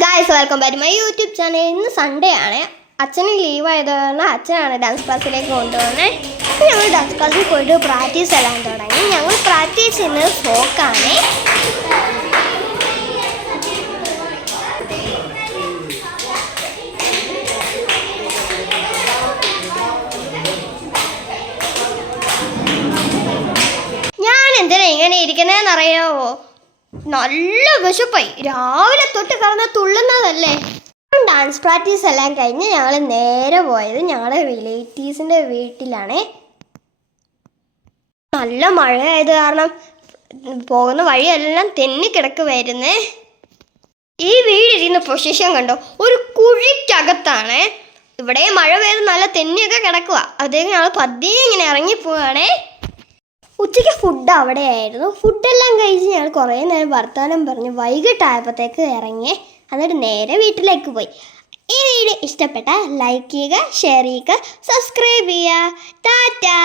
Guys, welcome back to my YouTube channel. ഇന്ന് Sunday ആണ്. അച്ഛന് ലീവ് ആയതുകൊണ്ട് അച്ഛനാണ് ഡാൻസ് ക്ലാസ്സിലേക്ക് കൊണ്ടുപോകുന്നത്. ഞങ്ങൾ ഡാൻസ് ക്ലാസ്സിൽ പോയിട്ട് പ്രാക്ടീസ് എല്ലാം തുടങ്ങി. ഞങ്ങൾ പ്രാക്ടീസ് ചെയ്യുന്നത് ഫോക്കാണ്. ഞാൻ എന്തിനാ ഇങ്ങനെ ഇരിക്കുന്നതെന്നറിയാവോ? നല്ല വിശപ്പായി. രാവിലെ തൊട്ട് കിടന്ന് തുള്ളുന്നതല്ലേ. ഡാൻസ് പ്രാക്ടീസ് എല്ലാം കഴിഞ്ഞ് ഞങ്ങൾ നേരെ പോയത് ഞങ്ങളുടെ റിലേറ്റീവ്സിൻ്റെ വീട്ടിലാണ്. നല്ല മഴയായത് കാരണം പോകുന്ന വഴിയെല്ലാം തെന്നിക്കിടക്കുമായിരുന്നേ. ഈ വീടിരിക്കുന്ന പൊസിഷൻ കണ്ടോ, ഒരു കുഴിക്കകത്താണ്. ഇവിടെ മഴ പെയ്ത് നല്ല തെന്നിയൊക്കെ കിടക്കുക. അതേക്ക് ഞങ്ങൾ പതിയെ ഇങ്ങനെ ഇറങ്ങിപ്പോവാണേ. ഉച്ചയ്ക്ക് ഫുഡ് അവിടെ ആയിരുന്നു. ഫുഡെല്ലാം കഴിച്ച് ഞങ്ങൾ കുറേ നേരം വർത്തമാനം പറഞ്ഞ് വൈകിട്ടായപ്പോഴത്തേക്ക് ഇറങ്ങി. എന്നിട്ട് നേരെ വീട്ടിലേക്ക് പോയി. ഈ വീഡിയോ ഇഷ്ടപ്പെട്ടാൽ ലൈക്ക് ചെയ്യുക, ഷെയർ ചെയ്യുക, സബ്സ്ക്രൈബ് ചെയ്യുക. ടാറ്റാ.